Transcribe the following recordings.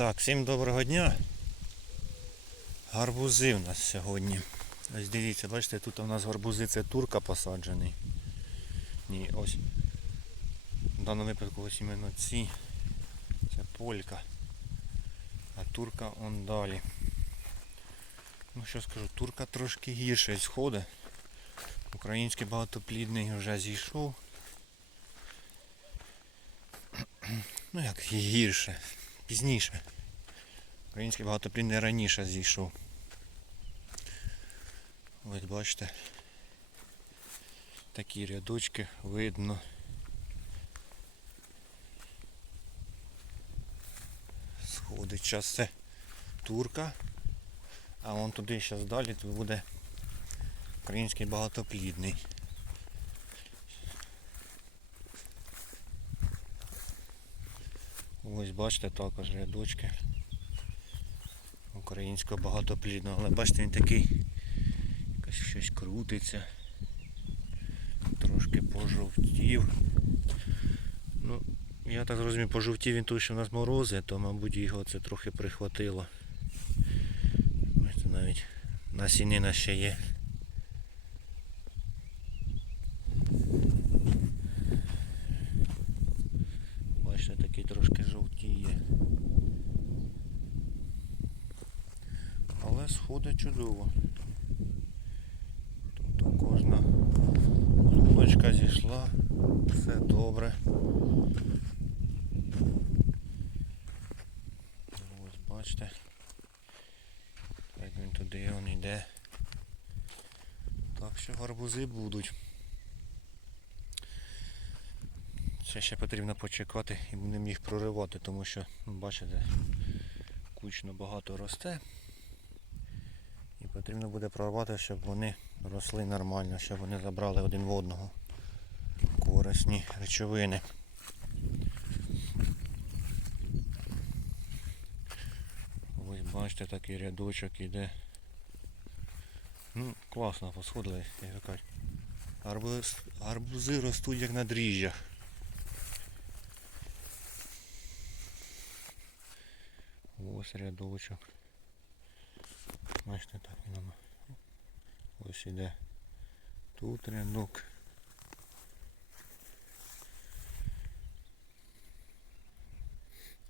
Так, всім доброго дня. Гарбузи в нас сьогодні. Ось дивіться, бачите, тут у нас гарбузи це турка посаджений. Ні, ось. В даному випадку ось іменно ці. Це полька. А турка он далі. Ну що скажу, турка трошки гірше сходить. Український багатоплідний вже зійшов. Ну як гірше, пізніше. Український багатоплідний раніше зійшов. Ось бачите. Такі рядочки видно. Сходить час це турка. А вон туди зараз далі тут буде український багатоплідний. Ось бачите також рядочки українського багатоплідного. Але бачите він такий якось щось крутиться. Трошки пожовтів. Ну, я так зрозумів, пожовтів він тому, що в нас морози, то мабуть його це трохи прихватило. Бачите, навіть насінина ще є. Бачите, такий трошки жовтіє. Але сходить чудово. Тобто кожна луночка зійшла, все добре. Ось бачите. Як він туди він йде. Так що гарбузи будуть. Ще ще потрібно почекати і будемо їх проривати, тому що, бачите, кучно багато росте. І потрібно буде прорвати, щоб вони росли нормально, щоб вони забрали один в одного корисні речовини. Ось бачите, такий рядочок іде. Ну, класно посходили, як кажуть. Арбуз, арбузи ростуть як на дріжджах. Ось рядочок. Бачите, так він нам ось іде. Тут рядок.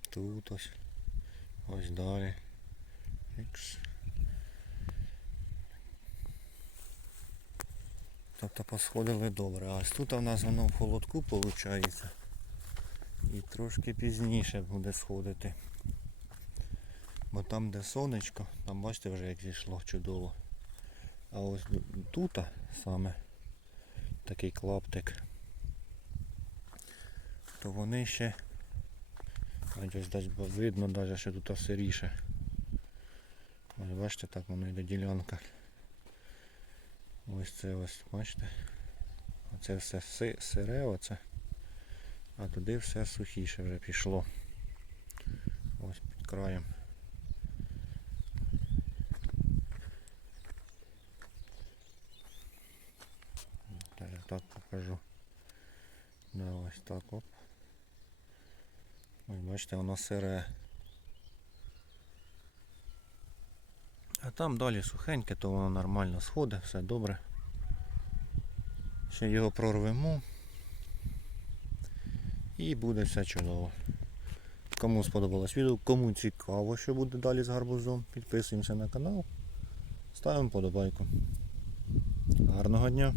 Тут ось. Ось далі. Ікс. Тобто посходили добре. А ось тут у нас воно в холодку виходить. І трошки пізніше буде сходити. Бо там де сонечко, там бачите вже як зійшло чудово. А ось тут саме такий клаптик, то вони ще ось десь видно навіть, що тут сиріше. Ось бачите, так воно йде ділянка. Ось це ось, бачите. Оце все сире оце. А туди все сухіше вже пішло. Ось під краєм. Та я так покажу. Да, ось так оп. Ось бачите, воно сире. А там далі сухеньке, то воно нормально сходить, все добре. Ще його прорвемо. І буде все чудово. Кому сподобалось відео, кому цікаво, що буде далі з гарбузом, підписуємося на канал, ставимо подобайку. Гарного дня!